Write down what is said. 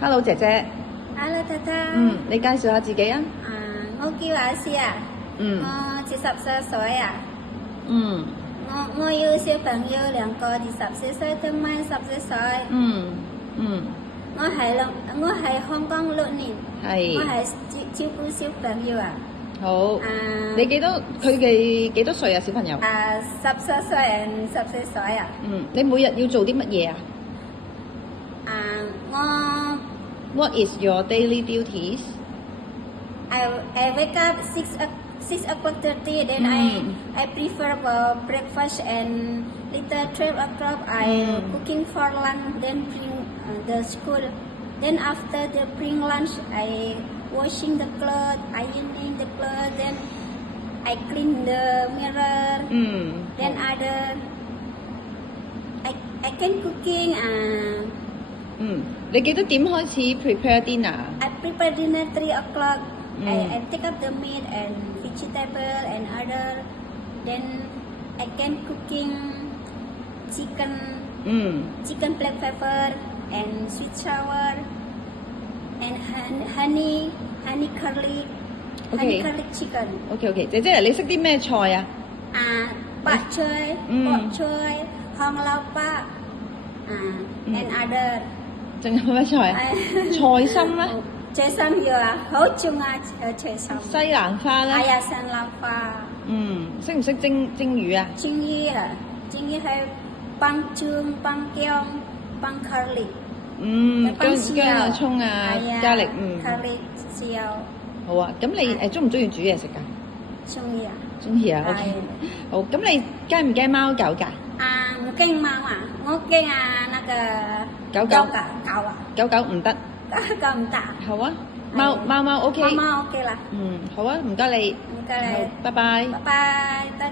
Hello 姐姐， Hello 太太。你介紹下自己啊。我叫阿詩啊。我74歲啊。我有小朋友2個，14歲同埋14歲。我喺香港6年。我係照顧小朋友啊。好。你佢哋幾多歲啊？小朋友？14歲和14歲啊。你每日要做啲乜嘢啊？What is your daily duties? I wake up 6:30. Then I prepare for breakfast and later 12 o'clock I cooking for lunch. Then bring the school. Then after the bring lunch I washing the clothes, ironing the clothes. Then I clean the mirror. Then I can cooking. 你幾多點開始 prepare dinner? I prepare dinner 3 o'clock. I take up the meat and vegetable and other. Then I can cooking chicken black pepper and sweet sour and honey garlic chicken. OK， 姐姐你識啲咩菜啊？Bạc choy, bok choy, hong lau bak, and other. 仲有咩菜啊？菜心咧？菜心有啊，好中啊，菜心。西蘭花咧？係啊，西蘭花。識唔識蒸魚啊？蒸魚啊，蒸魚係放薑、放薑、放 garlic。薑啊、葱啊、加力。garlic 豉油。好啊，咁你中唔中意煮嘢食㗎？中意啊。中意啊 ，OK。好，咁你驚唔驚貓狗㗎？唔驚貓啊，我驚狗狗唔得。狗唔得。好啊，貓 OK。貓 OK 啦。好啊，唔該你。唔該你。拜拜。拜拜。